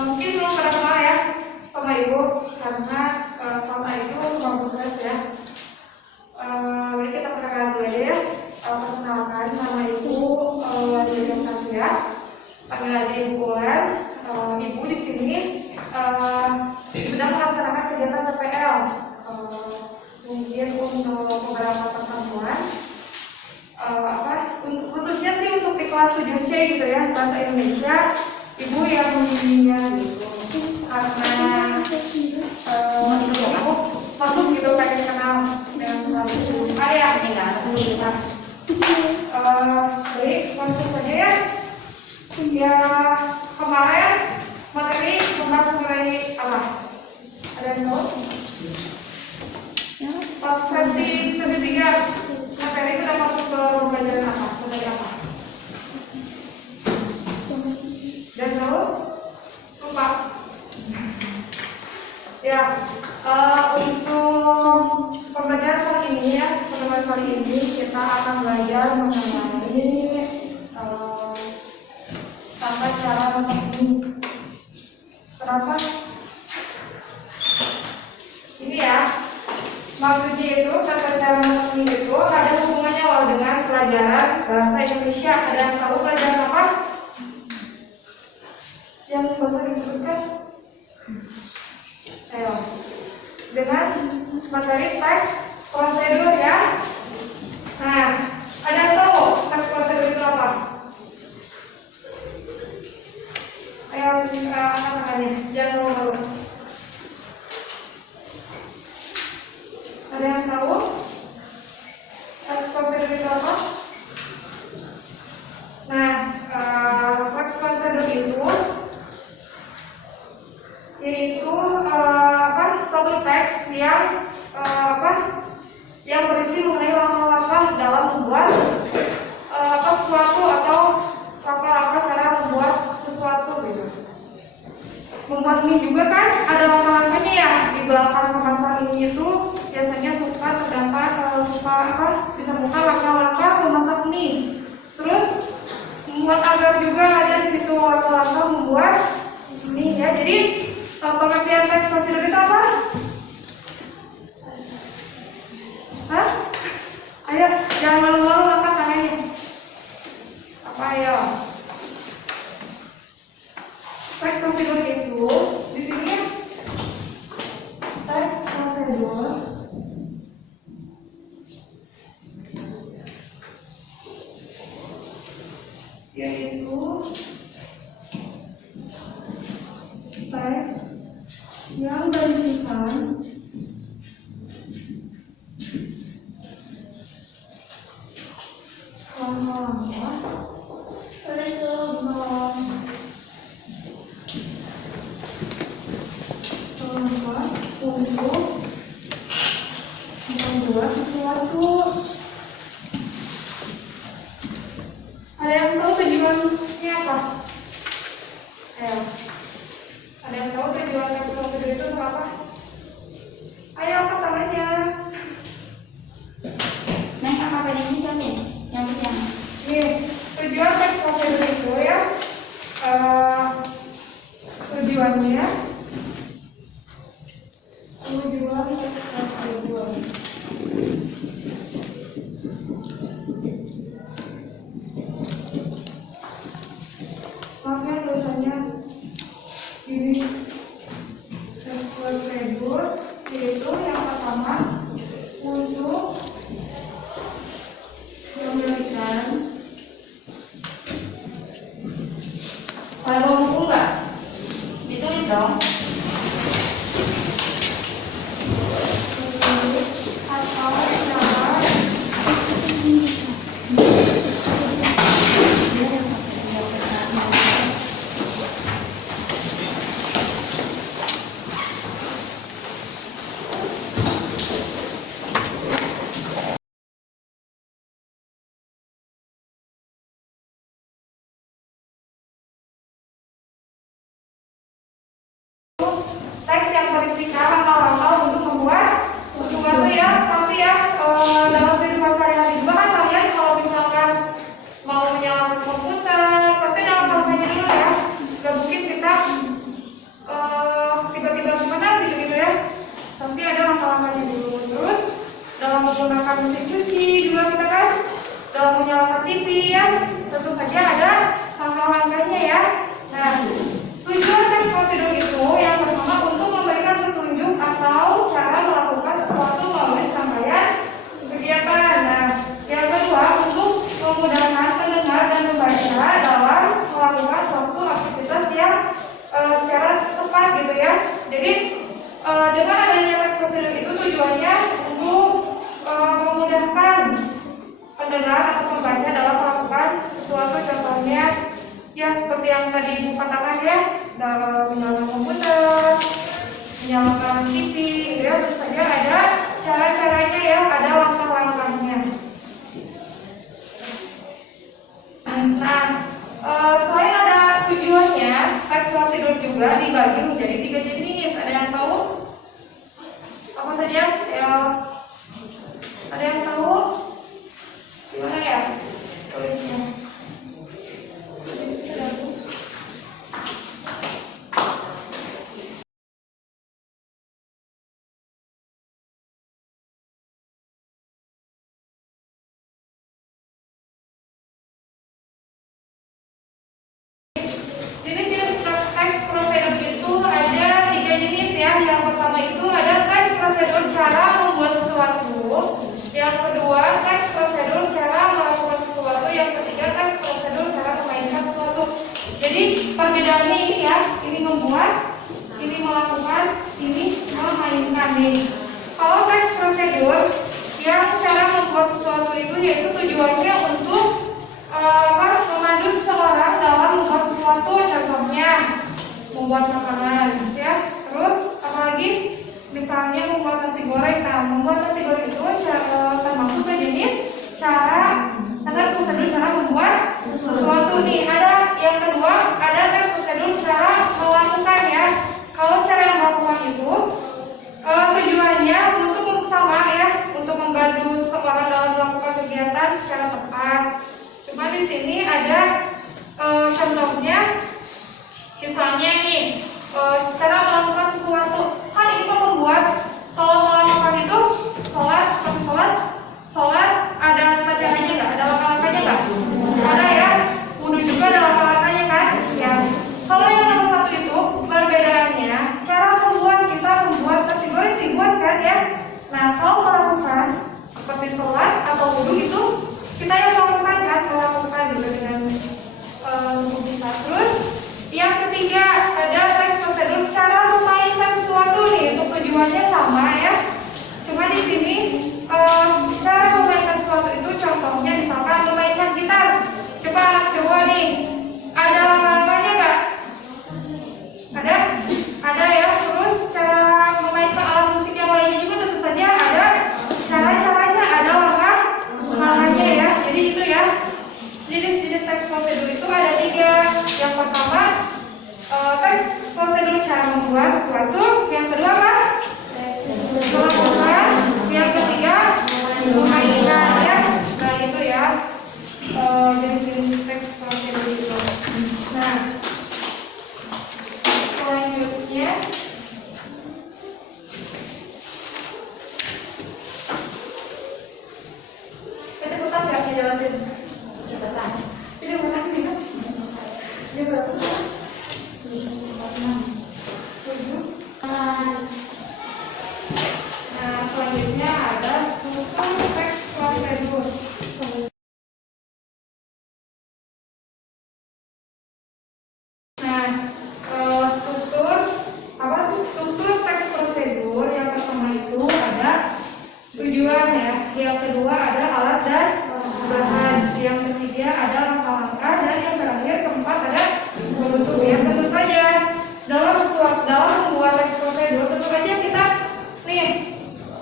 Mungkin belum pada kenal ya sama ibu karena kota itu rumah tugas ya. Jadi kita perkenalan dulu aja ya. Perkenalkan nama ibu Dian Satya, panggilan ibu Ulan. Ibu di sini sedang melaksanakan kegiatan PPL. Mungkin untuk beberapa pertemuan, khususnya sih untuk di kelas 7C gitu ya, bahasa Indonesia. Ibu yang membimbingnya gitu, karena aku masuk gitu pengen kenal dengan ibu. Ya tinggal dulu kita. Baik, langsung saja ya. Ya kemarin materi membahas mengenai apa? Ada yang tahu? Pas sesi 3 materi sudah masuk ke pembelajaran apa? Materi apa? Dan tahu? Lupa? Ya, untuk pembelajaran kali ini ya, pertemuan kali ini kita akan belajar mengenai tata cara masak mie. Kenapa? Ini ya, maksudnya itu tata cara masak mie itu ada hubungannya loh dengan pelajaran bahasa Indonesia. Ada yang tahu pelajaran apa? Yang baru disebutkan? Ayo, dengan materi teks prosedur ya. Nah, ada yang tahu teks prosedur itu apa? Ayo, angkat tangannya, jangan malu-malu. Ada yang tahu teks prosedur itu apa? Nah, teks prosedur itu yaitu suatu teks yang yang berisi mengenai langkah-langkah dalam membuat sesuatu atau langkah-langkah cara membuat sesuatu gitu. Membuat mie juga kan ada langkah-langkahnya ya. Di belakang kemasan ini itu biasanya terdapat ditemukan langkah-langkah memasak mie. Terus membuat agar juga ada di situ langkah-langkah membuat mie ya. Jadi pengertian teks prosedur itu apa? Hah? Ayo, jangan malu-malu, angkat tangannya. Apa ayo? Teks prosedur itu di sini teks prosedur yaitu teks yang berisikan langkah-langkah untuk membuat sesuatu. Ada yang tahu tujuannya apa? Ayo. Ada yang tahu tujuan teks prosedur itu untuk apa? Ayo angkat tangannya. Neng KKP ini siapa ya? Yang bisa? Nih, tujuan teks prosedur itu ya, tujuan teks prosedur. Makanya tulisannya ini teks prosedur yaitu yang pertama untuk memberikan Kalau bawa buku nggak? Ditulis dong. KTP ya, tentu saja ada langkah-langkahnya ya. Nah, tujuan tes prosedur itu yang pertama untuk memberikan petunjuk atau cara melakukan sesuatu melalui serangkaian kegiatan. Nah, yang kedua untuk memudahkan pendengar dan pembaca dalam melakukan suatu aktivitas yang secara tepat gitu ya. Jadi dengan adanya tes prosedur itu tujuannya untuk memudahkan pendengar atau pembaca dalam melakukan sesuatu, contohnya ya seperti yang tadi Ibu katakan ya, dalam menyalakan komputer, menyalakan TV gitu ya, tentu saja ada cara-caranya ya, ada langkah-langkahnya. Nah, selain ada tujuannya, tes prosedur juga dibagi menjadi 3 jenis. Ada yang tahu? Apa saja? Ya, ada yang tahu? Gimana ya? Tulisnya. Jenis-jenis tes prosedur itu ada 3 jenis ya. Yang pertama itu ada tes prosedur cara membuat sesuatu. Yang kedua tes prosedur cara melakukan sesuatu. Yang ketiga tes prosedur cara memainkan sesuatu. Jadi perbedaannya ini ya, ini membuat, ini melakukan, ini memainkan nih. Kalau tes prosedur yang cara membuat sesuatu itu yaitu tujuannya untuk memandu seseorang dalam membuat sesuatu, contohnya membuat makanan ya. Terus apalagi misalnya membuat nasi goreng. Nah, membuat nasi goreng itu termasuk ke jenis cara atau prosedur cara membuat sesuatu nih. Ada yang kedua, ada tes prosedur cara melakukan ya. Kalau cara melakukan itu tujuannya untuk sama ya, untuk membantu seseorang dalam melakukan kegiatan secara tepat. Cuma di sini ada contohnya, misalnya nih cara melakukan sesuatu. Kan itu membuat, kalau melakukan itu sholat ada bacaannya nggak? Ada langkah-langkahnya nggak? Ada ya. Wudhu juga ada langkah-langkahnya kan? Ya. Kalau yang nomor satu itu perbedaannya cara membuat nasi goreng dibuat kan ya. Nah, kalau melakukan seperti sholat atau wudhu itu kita yang melakukan gitu dengan kita. Terus yang ketiga ada tes prosedur cara memainkan sesuatu nih, untuk tujuannya sama ya. Cuma di sini cara memainkan sesuatu itu contohnya misalkan memainkan gitar. Coba anak cowok nih, ada langkah-langkahnya nggak? Ada ya. Terus cara memainkan alat musik yang lainnya juga tentu saja ada cara-caranya, ada langkah-langkahnya ya. Jadi itu ya. Jenis-jenis tes prosedur itu ada 3. Yang pertama tes prosedur cara membuat sesuatu. Yang kedua apa? Melakukan. Yang ketiga memainkan ya. Nah itu ya jenis-jenis tes prosedur itu. Nah selanjutnya kecepatan nggak dijelasin? Cepetan. Ini mana sih? Ini berapa? 7. Nah, selanjutnya ada struktur tes prosedur. Nah, struktur tes prosedur yang pertama itu ada tujuan ya. Yang kedua ada alat dan bahan. Yang ketiga ada langkah-langkah, dan yang terakhir keempat ada penutup ya. Tentu saja dalam membuat tes prosedur, tentu saja kita nih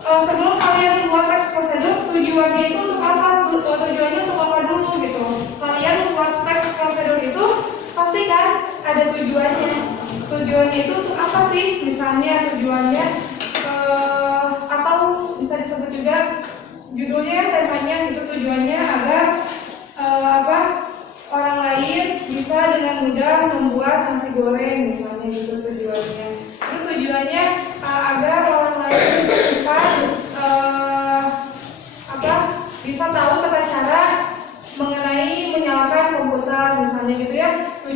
sebelum kalian membuat tes prosedur, tujuannya itu untuk apa? Tujuannya untuk apa dulu gitu. Kalian membuat tes prosedur itu pasti kan ada tujuannya. Tujuannya itu untuk apa sih? Misalnya tujuannya atau bisa disebut juga judulnya, temanya gitu, tujuannya agar orang lain bisa dengan mudah membuat nasi goreng misalnya gitu tujuannya. Itu tujuannya agar orang lain bisa tahu tata cara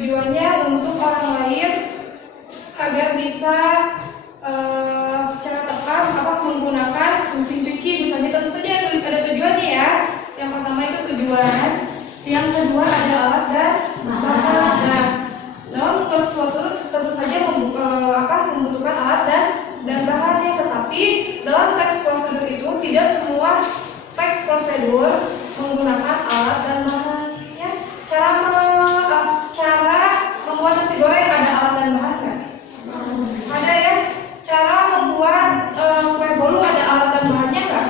tujuannya untuk orang lain agar bisa secara tepat menggunakan mesin cuci misalnya. Tentu saja ada tujuannya ya. Yang pertama itu tujuan, yang kedua ada alat dan bahan. Nah, dalam sesuatu tentu saja membutuhkan alat dan bahannya, tetapi dalam teks prosedur itu tidak semua teks prosedur menggunakan alat dan bahannya. Cara membuat nasi goreng ada alat dan bahan kan? Ada ya. Cara membuat kue bolu ada alat dan bahannya nggak?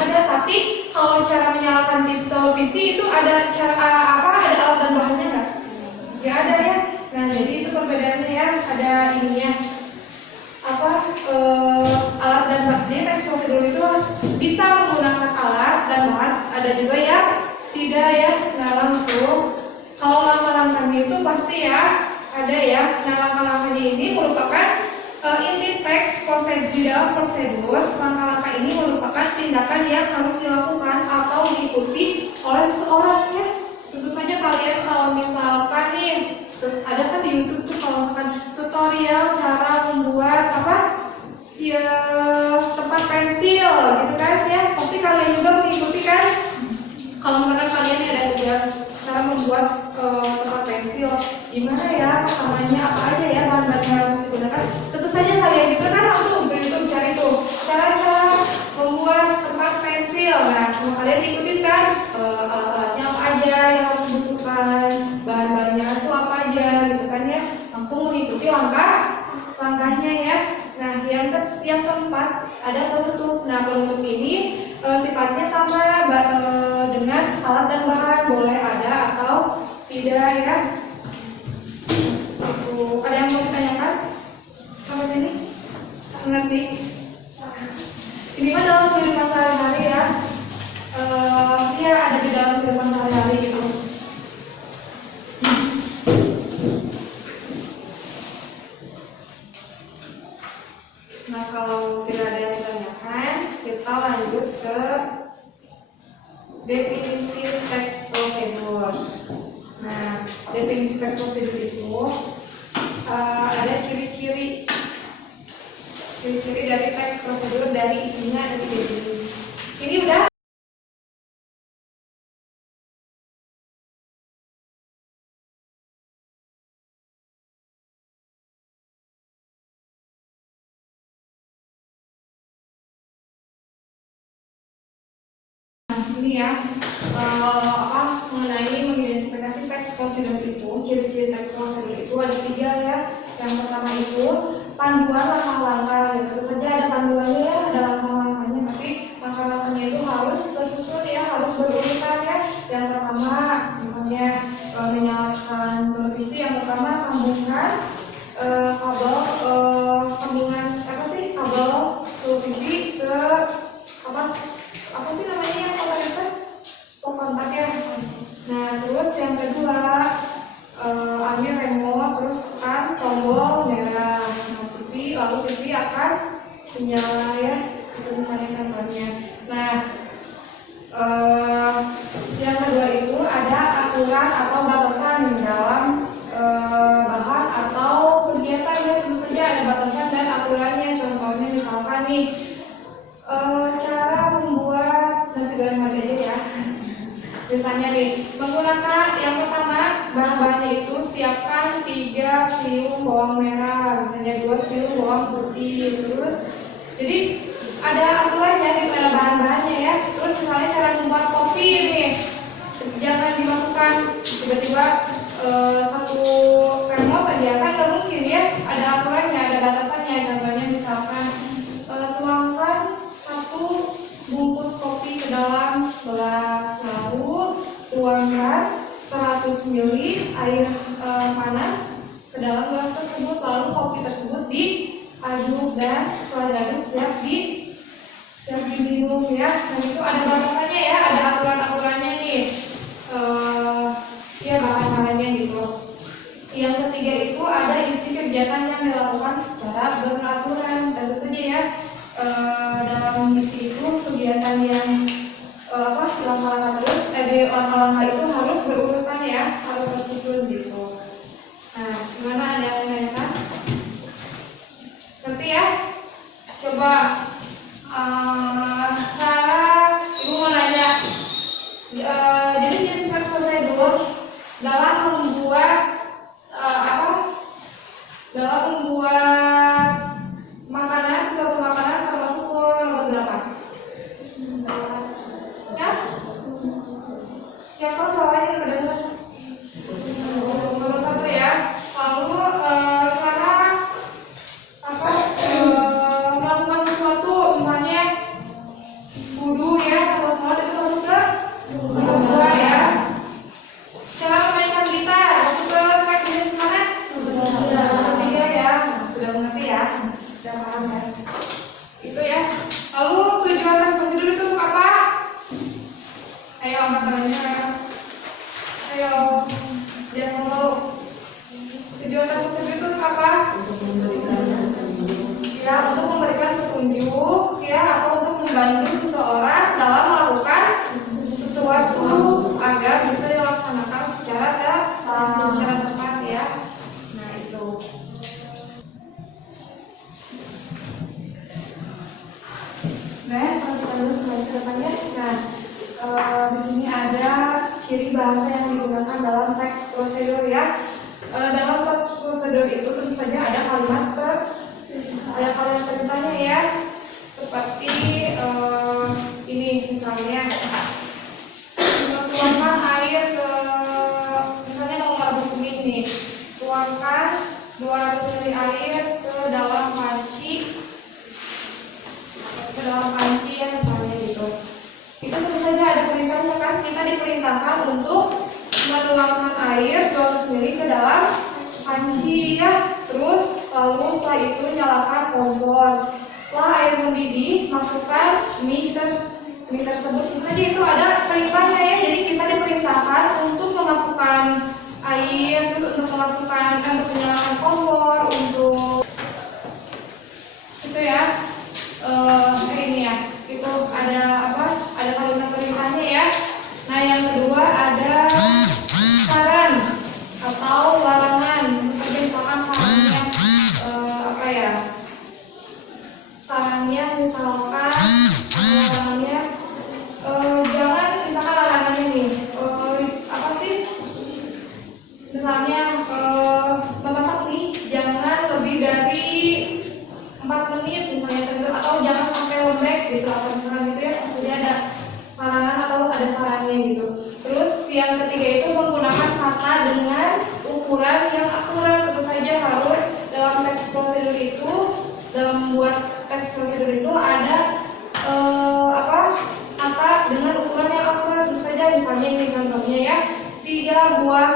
Ada. Tapi kalau cara menyalakan televisi itu ada ada alat dan bahannya nggak? Ya ada ya. Nah jadi itu perbedaannya ya. Ada ininya alat dan bahan. Jadi teks prosedur itu bisa menggunakan alat dan bahan. Ada juga ya tidak ya. Nah langsung kalau langkah-langkahnya itu pasti ya ada ya. Nah langkah-langkahnya ini merupakan inti teks prosedur. Di dalam prosedur, langkah-langkah ini merupakan tindakan yang harus dilakukan atau diikuti oleh seseorang ya. Tentu saja kalian kalau misalkan nih ada kan di YouTube tuh kalau misalkan tutorial cara membuat tempat pensil gitu kan ya, pasti kalian juga mengikuti kan. Kalau misalkan kalian ada tugas cara membuat tempat pensil, gimana ya namanya, apa aja ya bahan-bahan yang harus digunakan, tentu saja kalian juga kan langsung ke YouTube cari tuh cara-cara membuat tempat pensil. Nah semua kalian ikutin kan, alat-alatnya apa aja yang harus dibutuhkan, bahan-bahannya itu apa aja gitu kan ya, langsung mengikuti langkahnya ya. Nah yang keempat ada penutup. Nah penutup ini sifatnya sama dengan alat dan bahan, boleh ada atau tidak ya. Ada yang mau ditanyakan sampai sini? Mengerti? Ini mah dalam kehidupan sehari-hari ya. Dia ada di dalam kehidupan sehari-hari gitu. Nah kalau tidak ada yang ditanyakan, kita lanjut ke definisi teks prosedur. Nah definisi teks prosedur itu ada ciri-ciri dari teks prosedur, dari isinya ada 3 jenis. Ini udah ini ya mengenai mengidentifikasi teks prosedur itu. Ciri-ciri teks prosedur itu ada 3 ya. Yang pertama itu panduan langkah-langkah. Tentu saja ada panduannya ya, ada langkah-langkahnya, tapi langkah-langkahnya itu harus tersusun ya, harus berurutan ya. Yang pertama misalnya menyalakan televisi, yang pertama sambungkan kabel kabel televisi ke apa sih namanya yang kontak itu? Kontak ya. Nah terus yang kedua ambil remote, terus tekan tombol merah. Nah lalu TV akan menyala ya. Itu misalnya contohnya. Nah yang kedua itu ada aturan atau batasan dalam bahan atau kegiatan ya. Tentu saja ada batasan dan aturannya. Contohnya misalkan nih cara membuat nasi goreng aja ya. Misalnya nih, menggunakan yang pertama bahan-bahannya itu siapkan 3 siung bawang merah, misalnya 2 siung bawang putih. Terus jadi ada aturannya gitu, ada bahan-bahannya ya. Terus misalnya cara membuat kopi nih, jangan dimasukkan tiba-tiba satu termos aja kan nggak mungkin ya. Ada aturannya, ada batasannya. Contohnya misalkan tuangkan 1 bungkus kopi ke dalam gelas, lalu tuangkan 100 ml air panas ke dalam gelas tersebut, lalu kopi tersebut diaduk dan setelah diaduk siap diminum ya. Nah itu ada batasannya ya, ada aturan-aturannya nih, ya bahan-bahannya gitu. Yang ketiga itu ada isi kegiatan yang dilakukan secara beraturan. Tentu saja ya dalam isi itu kegiatan yang langkah-langkah terus langkah-langkah itu harus berurutan ya, harus tersusun gitu. Coba cara ibu mau nanya, jadi jenis prosedur dalam membuat dalam membuat makanan, suatu makanan termasuk nomor berapa? Ya? Siapa soalnya kedengar? Nomor 1 ya. Lalu cara melakukan sesuatu, misalnya wudu ya, atau sholat itu masuk ke nomor 2 ya. Cara memainkan gitar masuk ke track jenis mana? Nomor 3 ya. Sudah mengerti ya? Sudah paham ya? Itu ya. Lalu tujuan dan prosedur itu untuk apa? Ayo angkat tangannya. Ayo, jangan malu. Tujuan dan prosedur itu untuk apa? Ya, untuk memberikan petunjuk ya, atau untuk membantu seseorang dalam melakukan sesuatu agar bisa dilaksanakan secara tepat ya. Nah itu. Nah, kalau kita lurus kembali ke depannya. Nah, di sini ada ciri bahasa yang digunakan dalam teks prosedur ya. Dalam teks prosedur itu tentu saja ada kalimat perintahnya ya, seperti ini misalnya, tuangkan air ke, misalnya mau merebus mie nih, tuangkan 200 ml air ke dalam panci ya, misalnya gitu. Itu tentu saja ada perintahnya kan, kita diperintahkan untuk menuangkan air 200 ml ke dalam panci ya. Terus lalu setelah itu nyalakan kompor. Setelah air mendidih, masukkan mie tersebut. Tentu saja itu ada perintahnya ya. Jadi kita diperintahkan untuk memasukkan air, terus untuk untuk menyalakan kompor, untuk itu ya. Ini ya. Itu ada ada kalimat perintahnya ya. Nah, yang kedua ada saran atau larangan. Tentu saja misalkan sarannya misalkan jangan, misalkan larangannya nih misalnya memasak nih jangan lebih dari 4 menit misalnya, atau jangan sampai lembek gitu, atau misalkan gitu ya. Jadi ada larangan atau ada sarannya gitu. Terus yang ketiga itu menggunakan kata dengan ukuran yang akurat. Tentu saja harus dalam teks prosedur itu, dalam membuat teks prosedur itu ada kata dengan ukuran yang akurat. Tentu saja misalnya ini contohnya ya, 3 buah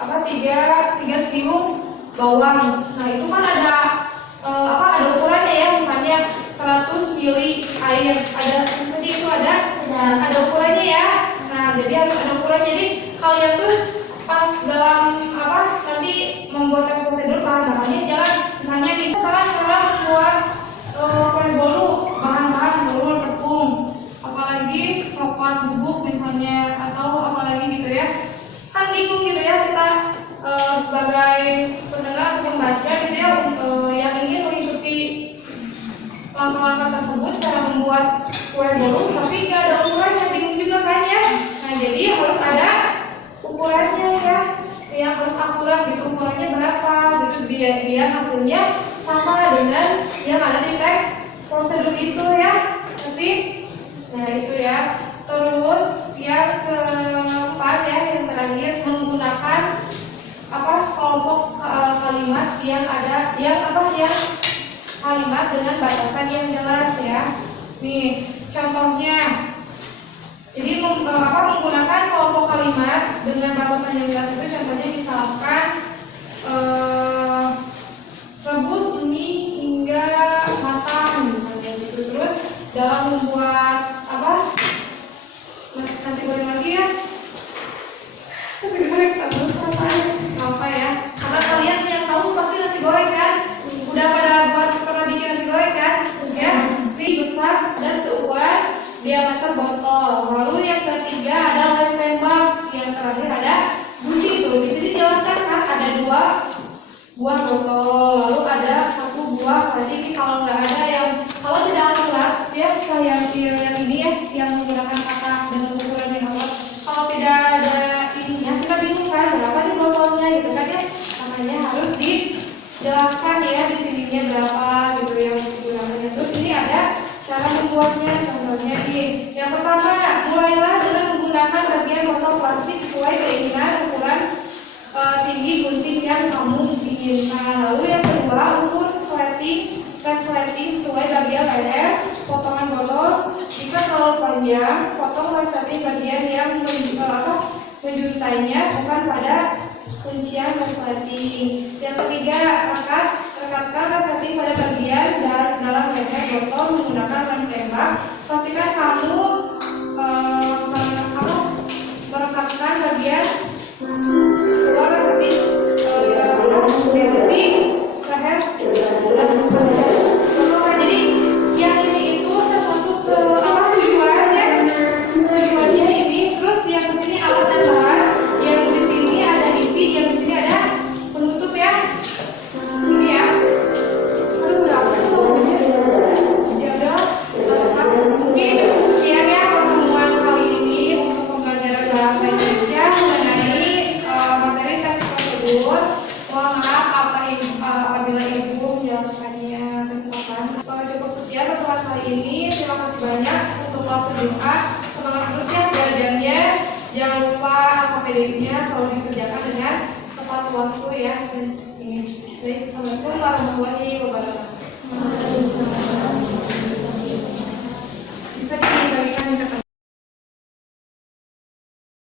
3 siung bawang. Nah itu kan ada ada ukurannya ya, misalnya 100 ml air, ada misalnya itu ada ukurannya ya. Nah jadi harus ada ukuran. Jadi kalian tuh pas dalam nanti membuat teks prosedur bahan-bahannya jangan misalnya di sekarang buat kue bolu, bahan-bahan telur, tepung, apalagi coklat bubuk misalnya, atau apalagi gitu ya. Kan bingung gitu ya kita sebagai pendengar atau pembaca gitu ya, yang ingin mengikuti langkah-langkah tersebut cara membuat kue bolu tapi nggak ada ukurannya, bingung juga kan ya. Nah jadi harus ada ukurannya ya, yang harus akurat gitu, ukurannya berapa gitu, biar hasilnya sama dengan yang ada di teks prosedur itu ya. Nanti nah itu ya. Terus yang keempat ya, yang terakhir, menggunakan kelompok kalimat yang ada yang kalimat dengan batasan yang jelas ya. Nih contohnya, jadi menggunakan kelompok kalimat dengan batasan yang jelas itu contohnya misalkan rebus mie hingga matang misalnya gitu. Terus dalam membuat nasi goreng lagi ya, nasi goreng terus apa ya, karena kalian yang tahu pasti nasi goreng kan, udah pernah bikin nasi goreng kan ya. Mie besar dan seukuran diameter botol. Lalu yang ketiga ada lem tembak, yang terakhir ada guci. Tuh di sini jelaskan kan ada 2 buah botol, lalu ada 1 luas. Jadi kalau nggak ada yang, kalau tidak akurat ya kayak yang ini ya, yang menggunakan kata dengan ukuran yang akurat. Kalau tidak ada ininya, kita bingung kan berapa nih botolnya gitu kan ya. Makanya harus dijelaskan ya di sininya berapa gitu yang digunakannya. Terus ini ada cara membuatnya, contohnya ini. Yang pertama, mulailah dengan menggunakan bagian botol plastik sesuai keinginan ukuran tinggi gunting yang kamu inginkan. Lalu yang kedua, ukur resleting sesuai bagian leher potongan botol. Jika terlalu panjang, potong resleting bagian yang menjuntainya, bukan pada kuncian resleting. Yang ketiga, rekatkan resleting pada bagian dalam leher botol menggunakan lem tembak. Pastikan kamu merekatkan bagian luar resleting di sisi leher. Jadi yang ini itu termasuk ke tujuannya ini. Terus yang di sini alat dan bahan, yang di sini ada isi, yang di sini ada penutup ya. Ini ya. Aduh, berapa sih waktunya? Ya udah, mungkin sekian ya pertemuan kali ini untuk pembelajaran bahasa Indonesia mengenai materi tes prosedur. Mohon maaf apabila Ibu menjelaskannya kesempatan. Cukup sekian pertemuan kali ini. Terima kasih banyak untuk waktu doa. Semangat terus ya belajarnya. Jangan lupa KPD-nya selalu dikerjakan dengan tepat waktu ya. Ini. Baik, assalamualaikum warahmatullahi wabarakatuh.